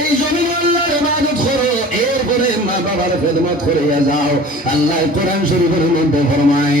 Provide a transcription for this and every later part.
এই জমিন আল্লাহর ইবাদত করো, এরপরে মা বাবার খেদমত করিয়া যাও। আল্লাহ কোরআন শরীফের মধ্যে ফরমায়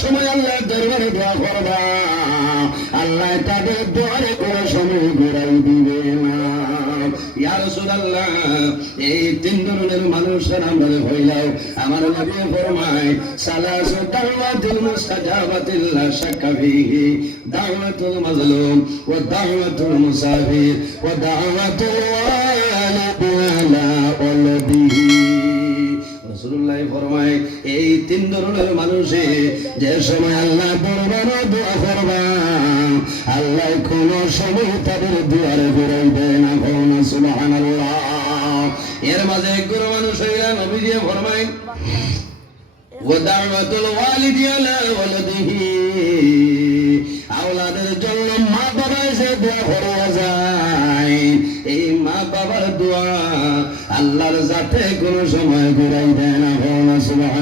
সময় আল্লাহর দরবারে দোয়া করবা। আল্লাহ তাদের দোয়ারে করে সময় ঘুরাই দিবে না। ইয়া রাসূলুল্লাহ, এই তিন ধরনের মানুষের আমরা হইলাও আমার নবী ফরমায়, সালাসু দাওয়াতুল মুস্তাজাবাতিল লা শাক্কা ফীহি, দাওয়াতুল মাজলুম ওয়া দাওয়াতুল মুসাফির, ওয়া দাওয়াতুল ওয়ালিদি আলা ওয়ালদিহি রসুল্লাহ ফরমায়, এই তিন ধরনের মানুষে যে সময় আল্লাহ বড় দোয়া করবা আল্লাহ কোন সময় তাদের দুয়ারে ঘুরাইবে না ভগবান সুবাহান এর মাঝে এক গুরু মানুষ হইলা নবী দিয়ে ফরমায় ওয়াদাওয়াতুল ওয়ালিদি আলা ওয়ালাদিহি। আওলাদের জন্য মা বাবা যে দোয়া করা যায়, এই মা বাবার দোয়া আল্লাহর যাতে কোনো সময় ঘুরাই দেয় না ভগবান সুবাহ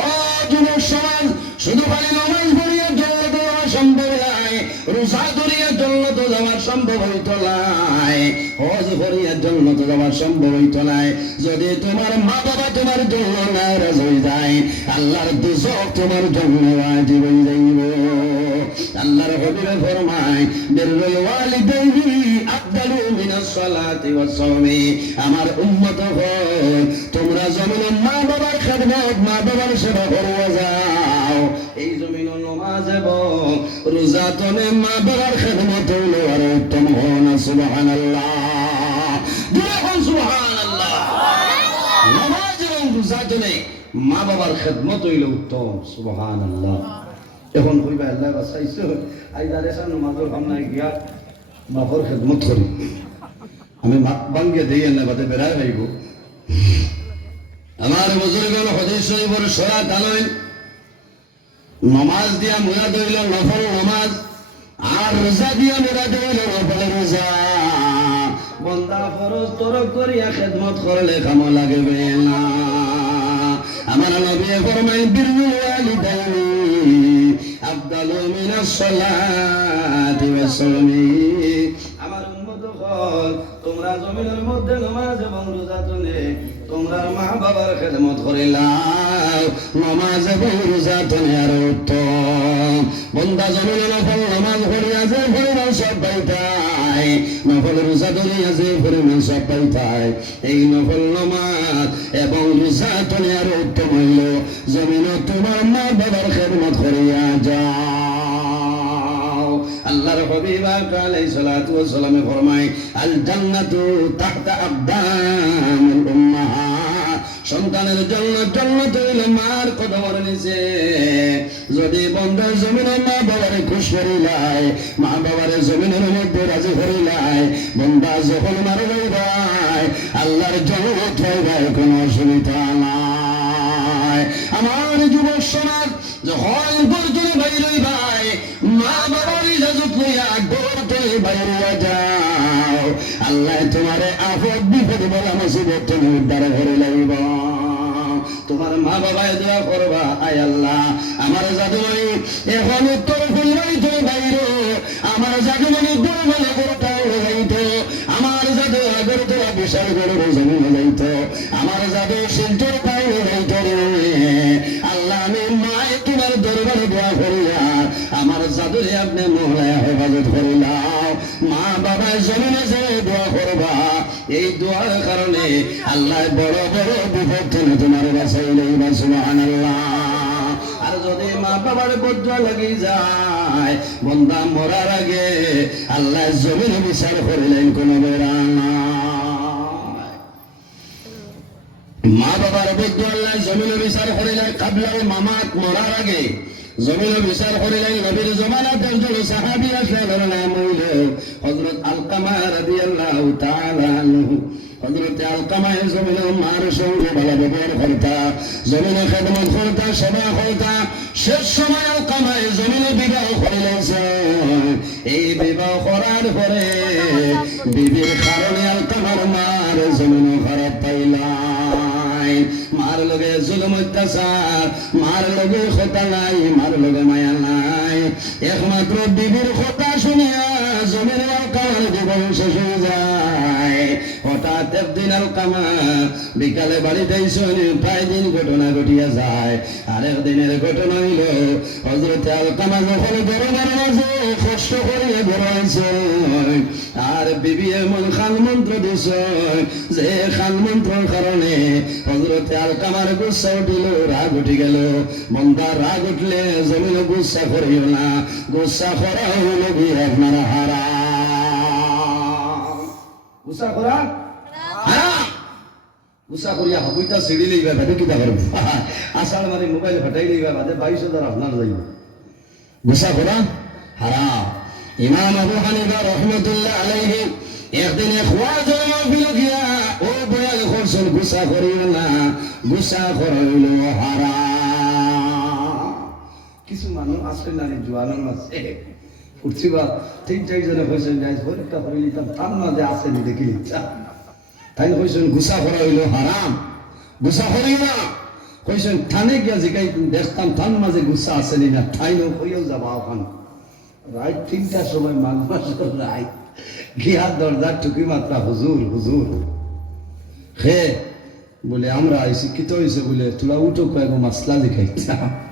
ও যুবক সমাজ, শুধু ভাই নমাজ পড়িয়া জন্য তো সম্ভব নয়, রোজা ধরিয়া জন্য তো যাওয়ার সম্ভব হইত নাই হজ করিয়া জন্য তো যাওয়ার সম্ভব হইত নাই। যদি তোমার মা বাবা তোমার জন্য নারাজ হয়ে যায়, আল্লাহর দুজক তোমার জন্য ওয়াজিব হয়ে যাইব। আল্লাহর হবিরে ফরমায় বিররুল ওয়ালিদাইনি আফদালু মিনাস সালাতি ওয়াস সাওমি। আমার উম্মত হল তোমরা জমিনে মা বাবার খেদমত, মা বাবার সেবা করিয়া যাও। এই জমিন নমাজ এবং রোজা তনে মা বাবার খেদমত হইল আর উত্তম। মা বাবার খেদমত হইল উত্তম, সুবহানাল্লাহ। এখন কইবা আল্লাহ বাসাইছো ভাবনায় গিয়া বাপর খেদমত করি। আমি মাত ভাঙ্গে দিই না বাদে বেড়ায় ভাইব আমার বুজুর্গণ, হদিস সরা নমাজ দিয়া মুরাদ হইল নফল নমাজ। আর রোজা দিয়া মুরাদ হইল নফল রোজা বন্দা ফরজ তরক করিয়া খেদমত করলে কাম লাগবে না আমার নবী ফরমাই বিরুল ওয়ালিদাইনি। আফদালু মিনাস সালাতি ওয়াস সালামি আমার উম্মত হল তোমরা জমিনের মধ্যে নামাজ এবং রোজা তুলে তোমরা মা বাবার খেদমত করিলাম নামাজ এবং রোজা তুলে আর উত্তম। বন্দা নফল নামাজ যে সব পাইতাই নফল রোজা ধরিয়া যে পরিমাণ সব পাইতায়। এই নফল নমাজ এবং রোজা আর উত্তম হইল, জমিন তোমার মা বাবার খেদমত করিয়া যা সালামে আল জান্নাতু তাহতা সন্তানের জন্য জান্নাত হইল মার কদমের নিচে। যদি বন্ধ জমিনের মা বাবারে খুশ করিলাই মা বাবারে জমিনের মধ্যে রাজি করিলাই বন্ধা যখন মারে ভাই আল্লাহর জগৎ ভাই কোনো অসুবিধা নাই। আমার যুব সমাজ যখন পর্যন্ত বাইরে ভাই মা বাবার ইজাজত লইয়া গড়তে বাইরে যাও আল্লাহ তোমারে আপদ বিপদ বলা মুসিবত তুমি উদ্ধার করে লাগব তোমার মা বাবায় দোয়া করবা, আয় আল্লাহ। আমার জাদুমণি, এখন উত্তর ফুলবাড়ি তো বাইরে। আমার জাদুমণি বড় বলে বড়টাও আমার জাদু আগর তো বিশাল বড় জমিনে যাইতো। আমার জাদু শিলচর পাই যাইতো আল্লাহ, আমি মায় তোমার দরবারে দোয়া করিয়া, আমার জাদুরে আপনি মহলায় হেফাজত করিলাম। মা বাবা জমিনে যে দোয়া করবা। এই দোয়ার কারণে আল্লাহ বড় বড় বিপদ থেকে তোমার বাসাই লইবা সুবহানাল্লাহ। আর যদি মা বাবার বদুয়া লাগি যায়, বন্দা মরার আগে আল্লাহ জমিন বিচার করিলেন, কোনো বেড়া মা বাবার আল্লাহ জমিন বিচার করিলেন কাবলাল মামাত মরার আগে। জমিন বিচার করিলেন নবীর জমানাত একজন সাহাবী আসলেন নাম হইল হযরত আলকামা হযরত আলকামা জমিন মার সঙ্গে ভালো ব্যবহার করতা জমিনে খেদমত করতা সেবা করতা শেষ সময় আলকামা জমিনে বিবাহ করিলেন এই বিবাহ করার পরে বিবির কারণে আলকামার মার জমিন খারাপ পাইলাই মার লগে জুলুম অত্যাচার, মার লগে খোতা নাই, মার লগে মায়া নাই। একমাত্র বিবির কথা শুনিয়া জমির কাল জীবন শেষ হয়ে যায়। হঠাৎ একদিন আলকামা বিকালে বাড়িতে শুনি প্রায় দিন ঘটনা ঘটিয়া যায়। আর একদিনের ঘটনা হইল হজরত আলকামা যখন গরমের মাঝে কষ্ট করিয়া ঘুরাইছে আর বিবি এমন খান মন্ত্র দিছ যে খান মন্ত্রর কারণে হজরতে আলকামার গুসা উঠিল, রাগ উঠি গেল। মন্দা রাগ উঠলে জমিন গুসা করিও না, গুসা করা হইল কি আপনার হারা গুসা করা। গুসা করিয়া হবইটা সিঁড়ি লইবা ভাবে কিতা করব? আষাঢ় মারি মোবাইল হটাই লইবা ভাবে বাইশ হাজার আপনার যাইব। গুসা করা? হারাম। ইমাম আবু হানিফা রহমতুল্লাহ আলাইহি একদিন খোয়া জন্ম বিল গিয়া, ও বয়াল করছেন গুসা করিও না, গুসা করিল হারাম। কিছু মানুষ আছে না জোয়ানোর মাঝে উঠছিবা তিন চারজনে কইছেন যাই পরীক্ষা করে নিতাম, তার মাঝে আসেনি দেখি। তাই কইছেন গুসা করা হইল হারাম। গুসা করি না। কইছেন থানে গিয়া জিগাই দেখতাম থান মাঝে গুসা আসেনি না, ঠাই নো কইও যাবা ওখান। রাত তিনটার সময় মাঘ মাসের রাত গিয়া দরজা টুকি মাত্রা, হুজুর হুজুর। হে, বলে, আমরা শিক্ষিত হয়েছে বলে, তোরা উঠো কয়েক মাসলা দেখাইতাম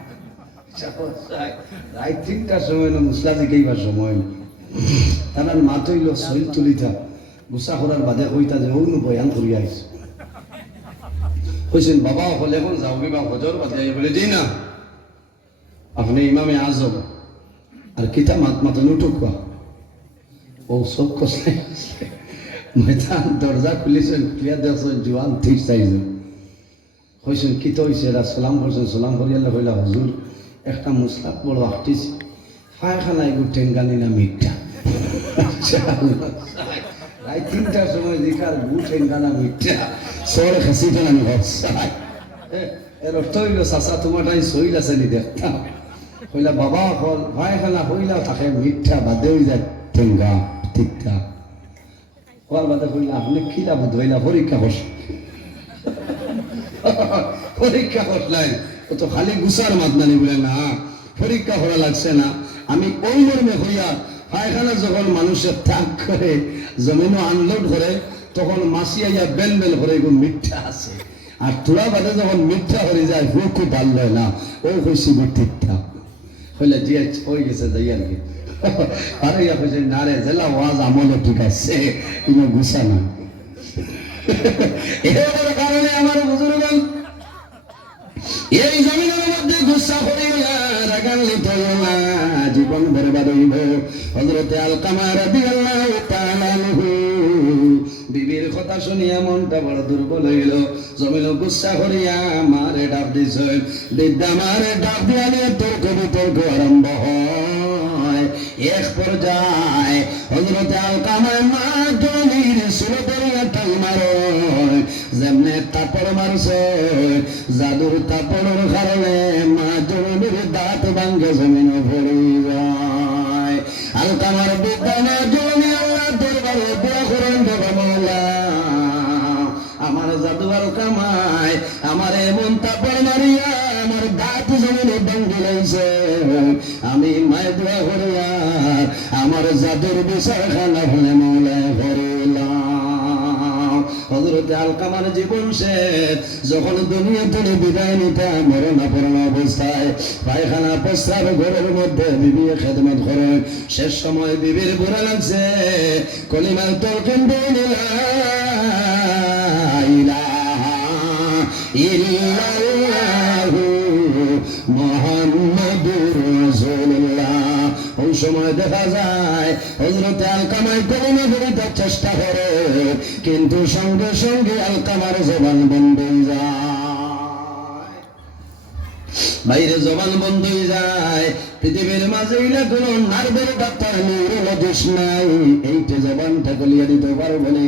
রাত তিনটার সময় না মুসলা দেখাইবার সময় তারা মাত হইল শরীর তুলিতা গুসা করার বাদে কইতা যে অন্য বয়ান করিয়া আইছে কইছেন বাবা হলে এখন যাও বা হজর বাদে আইয়া বলে দিই না। আপনি ইমামে আজম আর কিতা মাত মাতন উঠুকা ও সব কষলে ময়দান দরজা খুলিছেন খুলিয়া দেখছেন জোয়ান ঠিক চাইছেন কইছেন কিত হয়েছে এরা সালাম করছেন সালাম করি আল্লাহ কইলা হুজুর একটা মুসলাক বড় আঁকটিছে পায়খানা এগু টেঙ্গানি না মিঠা? রাত তিনটার সময় দেখার গু টেঙ্গানা মিঠা। সর খাসি ফেলানি এর অর্থ হইল, চাচা, তোমার তাই শরীর আছে নি দেখতাম কইলা, বাবা, হল, পায়খানা হইলা থাকে মিঠা বাদে হয়ে যায় টেঙ্গা ঠিকঠাক হওয়ার বাদে কইলা, আপনি খিলা বুধ হইলা পরীক্ষা করছে পরীক্ষা করলাই তো খালি গুসার মাতনানি বলে না, পরীক্ষা করা লাগছে না। আমি ওই মর্মে হইয়া পায়খানা যখন মানুষের ত্যাগ করে জমিনও আনলোড করে তখন মাসি আইয়া বেল বেল করে এগুলো মিথ্যা আছে। আর তোরা বাদে যখন মিথ্যা হয়ে যায় হুকু ভালো হয় না। ও হয়েছি ঠিকঠাক হইলে জিয়া হয়ে গেছে যাই আর কি? আরে ইয়া কইছে না রে জেলা ওয়াজ আমলে ঠিক আছে ইনো গুসা না এর কারণে আমার বুজুর্গন এই জমিনের মধ্যে গুসা না, জীবন বরবাদ হইব। হযরতে আলকামা রাদিয়াল্লাহু তাআলা বিবির কথা শুনিয়া মনটা বড় দুর্বল হইল। জমিন গুসা করিয়া মারে ডাক দিছে বিদ্যা মারে ডাক দিয়া তর্ক বিতর্ক আরম্ভ হয়। এক পর্যায়ে হজরতে আলকামায় মা জমির সুরতরিয়া টাল মারো যেমনে তাপড় মারছে জাদুর তাপড়ের কারণে মা জমির দাঁত ভাঙ্গে জমিন ভরে যায়। জমি দরবারে দোয়া করেন আমার জাদু আর কামাই, আমার এমন মারিয়া, আমার দাঁত জমিনে ভাঙ্গে লাইছে আমি মায়ের দোয়া করিয়া আমার জাদুর বিচার খানা হলে মৌলা করিলাম হজরতে আলকামার জীবন শেষ। যখন দুনিয়া থেকে বিদায় নিতে মরণাপন্ন অবস্থায় পায়খানা প্রস্তাব ঘরের মধ্যে বিবি খেদমত করেন শেষ সময় বিবির বুড়া লাগছে। কলিমার তলকেন মোহাম্মদুর রাসূলুল্লাহ। সময় দেখা যায় হজরতে আলকামায় কলমা করিতে চেষ্টা করে কিন্তু সঙ্গে সঙ্গে আলকামার জবান বন্ধ যায়। বাইরে জবান বন্ধ হয়ে যায়। পৃথিবীর মাঝে ইলা কোন নার্ভের ডাক্তার নিউরোলজিস্ট নাই। এইটা জবানটা গলিয়ে দিতে পারব না।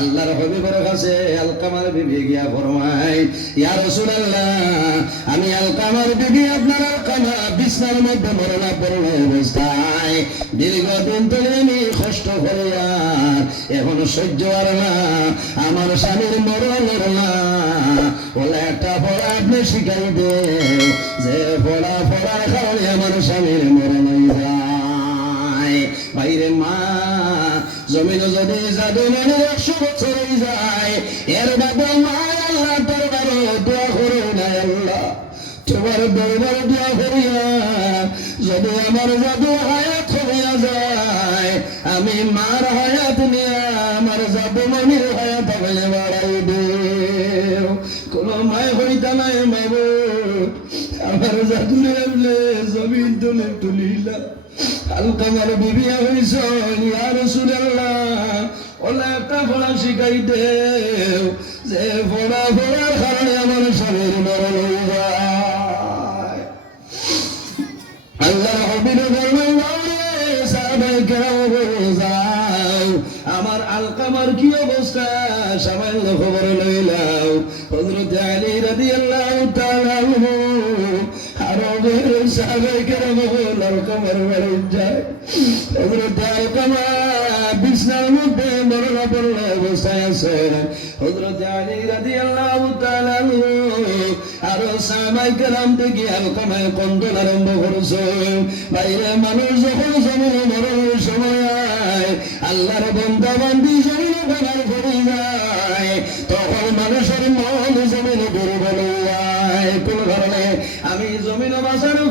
আল্লাহর হবিবর কাছে আলকামার বিবি গিয়া ফরমাই ইয়া রাসূলুল্লাহ, আমি আলকামার বিবি আপনার আলকামা বিছনার মধ্যে মরণা পড়ল অবস্থায়। দীর্ঘদিন ধরে আমি কষ্ট করি আর এখন সহ্য আর না। আমার স্বামীর মরণের না বলে একটা পড়া আপনি শিখাই দে, যে পড়া পড়ার কারণে আমার স্বামীর মরণ যায়। বাইরে মা, জমিন যদি জাদু মানে একশো বছর যায়। এর বাদে মা তোর বারো দোয়া করো না তোমার দরবার দোয়া করিয়া, যদি আমার জাদু হায়াত আমার জাদুরে আমলে জমিন তুলে তুলিলা। আলকামার বিবিয়া হইছ ইয়া রাসূলুল্লাহ, ওলা একটা ফোড়া শিখাই আমার আলকামার কি অবস্থা? সামান্য খবর রাদিয়াল্লাহু সাহাবাই কেরাম বল আলকামার বাড়ি বাইরে মানুষ যখন জমিন মরণের সময় আল্লাহর বন্ধা বান্ধি জমিন ব্যবহার করে যায়। তখন মানুষের মন জমিন দুর্বল হয়ে কোন কারণে আমি জমিন বাঁচানো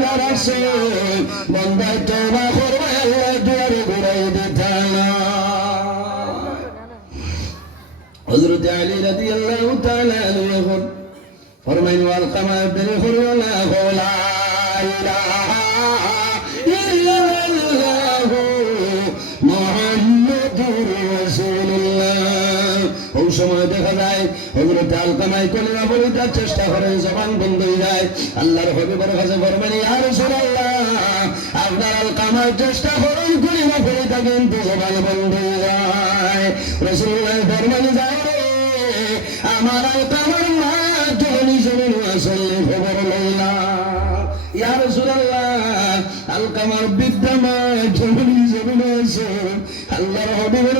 দরজা খোলা রাখছে তোবা করবে আল্লাহ দুয়ার ঘুরাই দিতা হযরত আলী রাদিয়াল্লাহু তাআলা আনহু ফরমাইন, ওয়াল কামার বিল খুরওয়ালা লা ইলাহা সময় দেখা যায়, হযরত আলকামাই কলিমা বলিতে চেষ্টা করে, জবান বন্ধ হয়ে যায়। আল্লাহর হবিবের কাছে রাসূলুল্লাহ, আপনার আলকামার চেষ্টা করেন, কলিমা বলিতে কিন্তু জবান বন্ধ হয়ে যায়। রাসূলুল্লাহ ফরমাইন যায় আমার আলকামার মা জনি জনি আসলে খবর লইলা। রাসূলুল্লাহ, আলকামার বিদ্যা মা জনি আছে আল্লাহর হবিবের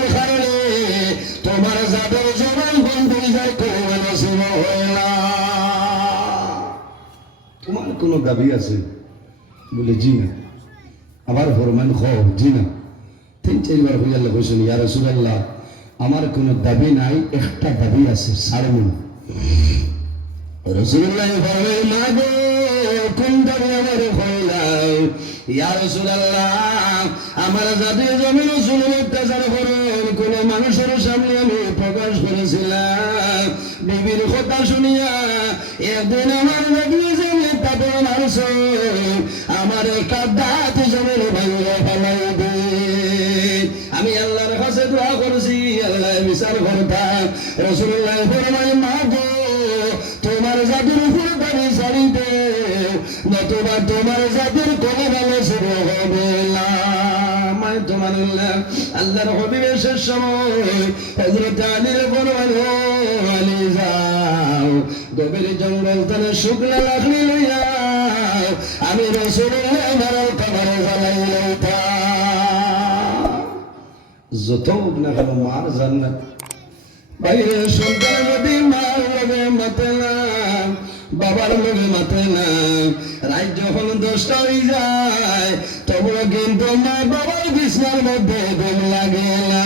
কোনো দাবি আছে? বলে, জি না। আবার ফরমান, খ, জি না। তিন চারবার গেলে বলছেন ইয়া রাসূলুল্লাহ, আমার কোনো দাবি নাই, একটা দাবি আছে, সারমুন। ফরমায় মা গো, কোন দাবি আমার হইলাও ইয়া আমার জমিন জুলুম অত্যাচার মানুষের সামনে আমি প্রকাশ করেছিলাম। বিবির কথা শুনিয়া একদিন আমার নবী জমিন তারপর মানুষ আমার একটা দাঁত জমিন ভাঙিয়া ফেলাই দে আমি আল্লাহর কাছে দোয়া করছি আল্লাহ বিচার করতাম রসুল্লাহ ফরমায়, মা গো, তোমার জাদুর উপর দাবি ছাড়ি দে নতুবা তোমার জাদুর কোনো ভালো শুরু হবে না। মা রাআইত মানাল্লাহ আল্লাহর হাবিবের শেষ সময় গভীর জঙ্গল তলে শুকনা লইয়া আমি কবরে জ্বালাই যত না বাইরে সন্তান যদি মার লগে মাতে না, বাবার লগে মাতে না। রাত যখন দশটা হয়ে যায় তবুও কিন্তু মা বাবার বিছনার মধ্যে ঘুম লাগে না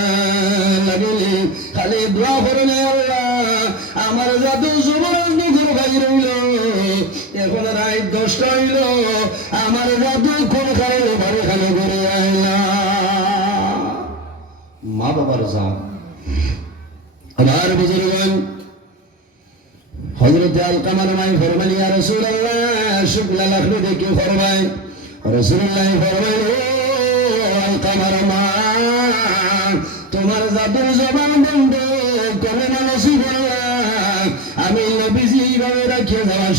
লাগিলে খালি দোয়া আল্লাহ আমার জাদু যুবরাজ নগর ভাই রইল এখন রাত দশটা হইল আমার জাদু কোন খাইল বাড়ি খালি করে মা বাবার যা আমার বুজুর্গান হযরত আল কামার মাই ফরমান ইয়া রাসূলুল্লাহ শুকলা লাখনি দেখি ফরমাই আল কামার মা, তোমার জাদুর জবান বন্ধ করে না নসিব আমি নবীজি এইভাবে রাখিয়ে যাওয়া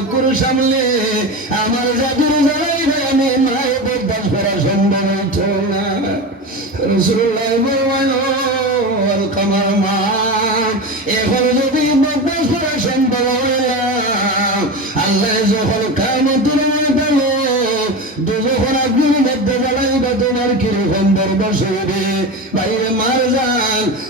চোখের সামনে, আমার জাদুর জ্বালাই আমি মায়ের বরদাস করা সম্ভব হইতো না। রসুল্লাহ বলবেন কামার মা এখন যদি বরদাস করা সম্ভব হয় না, আল্লাহ যখন কামতুর মধ্যে দুজখন আগুন মধ্যে জ্বালাইবা, তোমার কীরকম বরদাস হবে বাইরে মার যান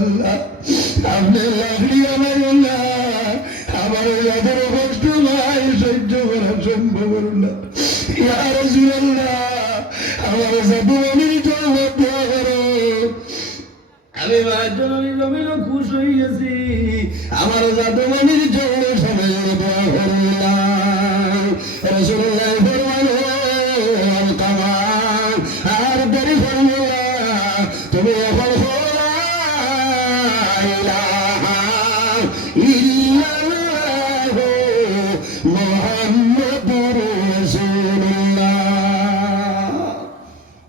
রসুল্লাহ আপনি লাকড়ি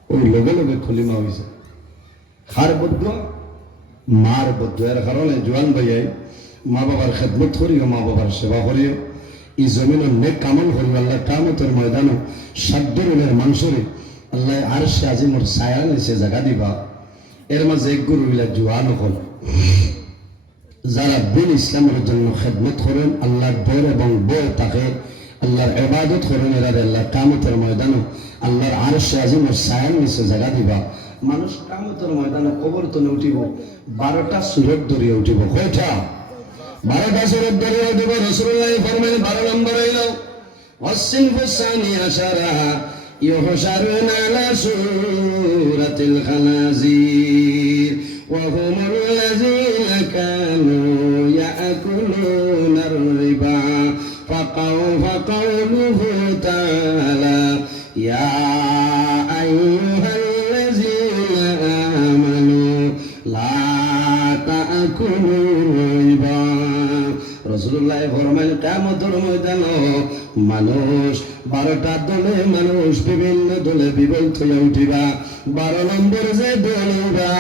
ওই লগে লগে খলিমা হয়েছে খার বদ্ধ মার বদ্ধ এর কারণে জোয়ান ভাইয়াই মা বাবার খেদমত করিও, মা বাবার সেবা করিও। এই জমিন নেক কামল করিও। আল্লাহ কামতের ময়দান সাদ্দরুলের মানুষরে আল্লাহ আর সে আজি মোর ছায়া নিচে জায়গা দিবা। এর মাঝে এক গুরু জোয়ান হল। যারা দিন ইসলামের জন্য খেদমত করেন আল্লাহর বর এবং বউ তাকে আল্লাহর এবাদত করেন এরা আল্লাহ কামতের ময়দান আল্লাহর আর সে আজিমের সায়ান নিচে জায়গা দিবা মানুষ কামতের ময়দানে কবর তলে উঠিব বারোটা সুরত ধরিয়ে উঠিব কয়টা বারোটা সুরত ধরিয়ে উঠিব রসুল্লাহ ফরমাইল বারো নম্বর হইল والصنف الثاني عشر يحشرون على سورة الخنازير وهم الذين كانوا يأكلون الربا فقوا فقوله تعالى يا أيها الذين آمنوا لا تأكلوا الربا রসুল্লাহ ফরমাইল কামতর ময়দান মানুষ বারোটা দলে মানুষ বিভিন্ন দলে বিভক্ত হয়ে উঠিবা। বারো নম্বর যে দলিবা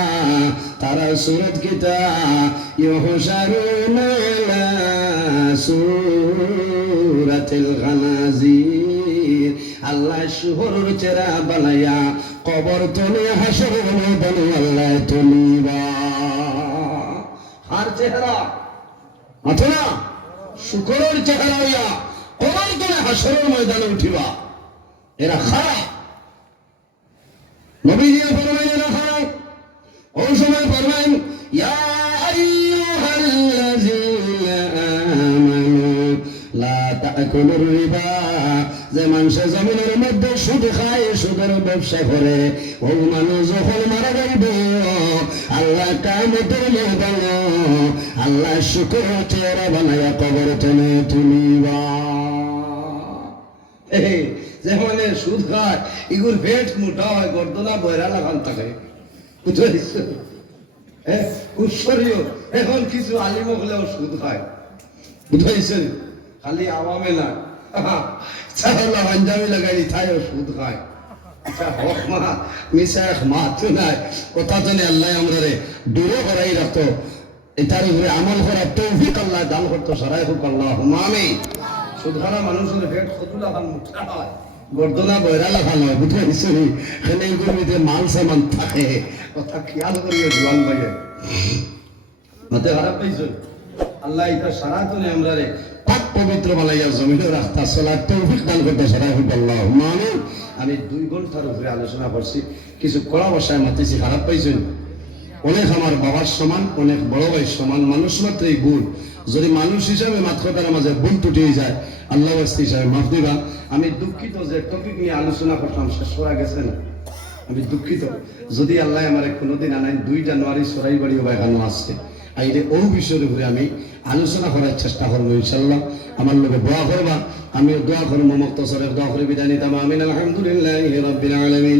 তারা সুরত কিতা ইহসারুনা ইলা সুরাতিল খানাজির আল্লাহ শুহরুর চেরা বানাইয়া কবর তলে হাসর ময়দান আল্লাহ তুলিবা। আর চেহারা অথবা শুকরের চেহারা হইয়া তলে হাসরের ময়দানে উঠিবা। এরা খারাপ নবীজি ফরমাইন এরা ওই সময় রিবা। যে মানুষে জমিনের মধ্যে সুদ খায়, সুদের ব্যবসা করে, ও মানুষ যখন মারা যাইব, আল্লাহ কামতের ময়দান আল্লাহ শুকর চেহারা বানায়া কবর টেনে তুলিবা। এই, যে মানে সুদ খায়, ইগুর পেট মোটা হয়, গর্দনা বয়রা লাগান থাকে। বুঝতে এখন কিছু আলিম হলেও সুদ খায়। বুঝতে খালি আওয়ামে না। সুদ খায়। আচ্ছা আমল করার তৌফিক আল্লাহ দান করতো, সারাই হোক আল্লাহ। হুমামি সুধারা মানুষের পেট কত লাগান মুঠা হয়। গর্দনা লাগান হয়। বুঝতে পারছি এখানে এগুলিতে মাল সামান থাকে, কথা খেয়াল করিও জোয়ান ভাইয়ে। মাতে খারাপ পাইছো? আল্লাহ এটা সারা তো আমরা রে পাক পবিত্র বানাইয়া জমিনে রাস্তা চলার তৌফিক দান করতে সারা হোক আল্লাহ। হুমামি আমি দুই ঘণ্টার উপরে আলোচনা করছি, কিছু কড়া বসায় মাতিছি, খারাপ পাইছেন? অনেক আমার বাবার সমান, অনেক বড় ভাই সমান, মানুষ মাত্র এই গুণ যদি মানুষ হিসাবে মাত্রতার মাঝে ভুল টুটি যায়, আল্লাহ হিসাবে মাফ দিবা। আমি দুঃখিত যে টপিক নিয়ে আলোচনা করতাম, শেষ করা গেছে না? আমি দুঃখিত। যদি আল্লাহ আমার কোনোদিন আনাই দুই জানুয়ারি সরাই বাড়ি বা এখানে আসছে আইলে ও বিষয়ের উপরে আমি আলোচনা করার চেষ্টা করব ইনশাল্লাহ আমার লোকে দোয়া করবা, আমিও দোয়া করব, মুক্তসরের দোয়া করে বিদায় নিতাম। আমিন, আলহামদুলিল্লাহ রব্বিল আলামিন।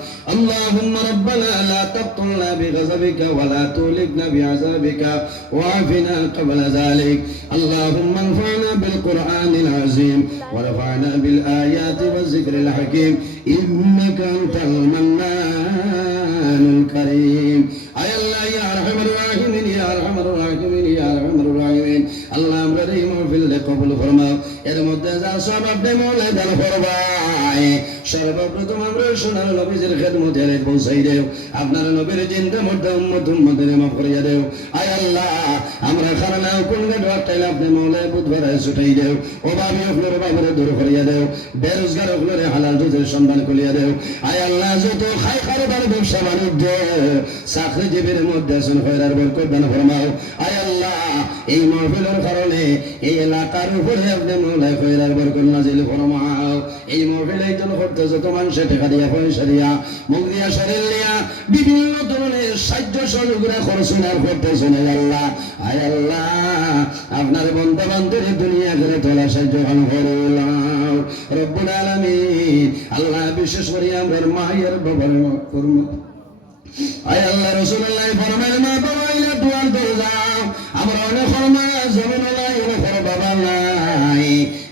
اللهم ربنا لا تقتلنا بغضبك ولا تهلكنا بعذابك وعافنا قبل ذلك اللهم انفعنا بالقرآن العظيم ورفعنا بالآيات والذكر الحكيم إنك أنت المنان الكريم أي الله يا أرحم الراحمين يا أرحم الراحمين يا أرحم الراحمين اللهم رحمه في قبول فرماك এর মধ্যে যা সব আপনি মনে দান ফরমাই সর্বপ্রথম আমরা সোনার নবীজির খেদমতে পৌঁছাই দেও। আপনার নবীর চিন্তা মধ্যে উম্মত উম্মতের মাফ করিয়া দেও। আয় আল্লাহ, আমরা খারানা কোন গেট বাটাইলে আপনি মৌলায় বুধবার ছুটাই দেও। অভাবী আপনার বাবার দূর করিয়া দেও। বেরোজগার আপনার হালাল দুধের সন্ধান করিয়া দেও। আয় আল্লাহ, যত খাই খারবার ব্যবসা বাণিজ্য। চাকরিজীবীর মধ্যে আছেন হয়রার বরকত দান ফরমাও। আয় এই মহফিলের কারণে এই এলাকার উপরে আপনি মৌলায় হয়রার বরকত নাজিল ফরমাও। এই মহফিল এই জন্য করতে যত মানুষে টাকা দিয়া, পয়সা দিয়া, মুখ দিয়া শরীর দিয়া বিভিন্ন ধরনের সাহায্য সহযোগিতা খরচনার করতেছেন। আয় আল্লাহ আয় আল্লাহ, আপনার বন্ধু বান্ধব দুনিয়া করে তোলা সাহায্য খান করলাম রব্বুল আলামিন, আল্লাহ বিশেষ করে আমরা মায়ের বাবার কর্ম আয় আল্লাহ রসুল্লাহ ফরমাইল মা বাবা ইলা দুয়ার দরে যাও আমরা অনেক ফরমা জমিন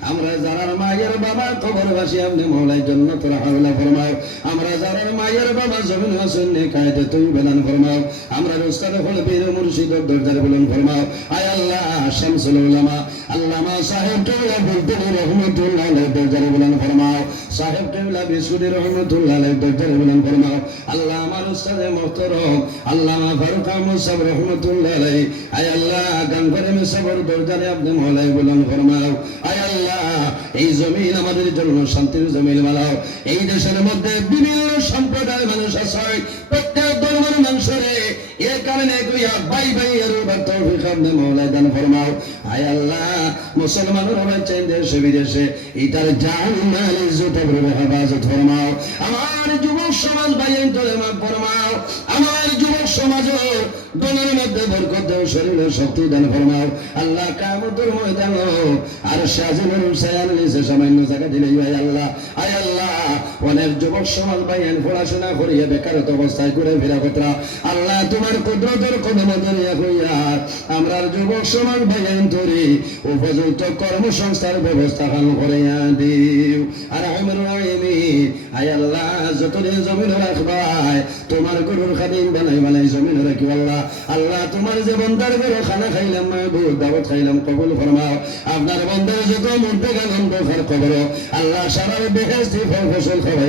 আমরা যারার মায়ের বাবা কবর বাসি আপনি মৌলাই জন্য তোরা হাওলা ফরমাও। আমরা যারার মায়ের বাবা জমিন হাসুন কায়দে তুই বেলান ফরমাও। আমরা রোস্তাদ হল বীর মুর্শিদ দরজার বেলান ফরমাও। আয় আল্লাহ, শামসুল উলামা, আল্লামা সাহেব টেউলা বলতে রহমতুল্লাহ দরজার বেলান ফরমাও। সাহেব টেউলা বিসুদি রহমতুল্লাহ দরজার বেলান ফরমাও। আল্লাহ আমার উস্তাদে মোহতরম, আল্লামা ফারুক সাহেব রহমতুল্লাহ আলাই আয় আল্লাহ গানঘরে মেসাবর দরজারে আপনি মহলাই বলুন ফরমাও। আয় আল্লাহ এই জমিন আমাদের জন্য শান্তির জমিন বানাও। এই দেশের মধ্যে বিভিন্ন সম্প্রদায়ের মানুষ আছে প্রত্যেক ধর্মের মানুষের দান আল্লাহ আমার মধ্যে বরকত শক্তি দান ফরমাও। আল্লাহ কামতুল ময়দান আর হুসাইন নিচে সামান্য জায়গা দিলে ভাই আল্লাহ অনেক যুবক সমাজ ভাইয়ের পড়াশোনা করিয়া বেকারত অবস্থায় ঘুরে ফেরা কথা আল্লাহ তোমার কুদরতের কদম ধরিয়া হইয়া আমরা যুবক সমাজ ভাইয়ের ধরে উপযুক্ত কর্মসংস্থার ব্যবস্থা খান করিয়া দিও। আর আমার আল্লাহ, যতদিন জমিন রাখবাই তোমার গরুর খাদিম বানাই বানাই জমিন রাখি আল্লাহ। আল্লাহ তোমার যে বন্দার গরু, খানা খাইলাম, মাহবুব, দাওয়াত খাইলাম, কবুল ফরমাও। আপনার বন্দার যত থেকে আনন্দ ফার কবর আল্লাহ সারার বেহেস্তি ফল ফসল খাওয়াইয়া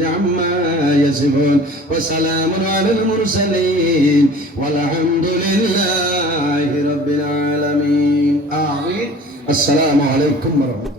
العزة عما يصفون وسلام على المرسلين والحمد لله رب العالمين. آمين. السلام عليكم ورحمة الله.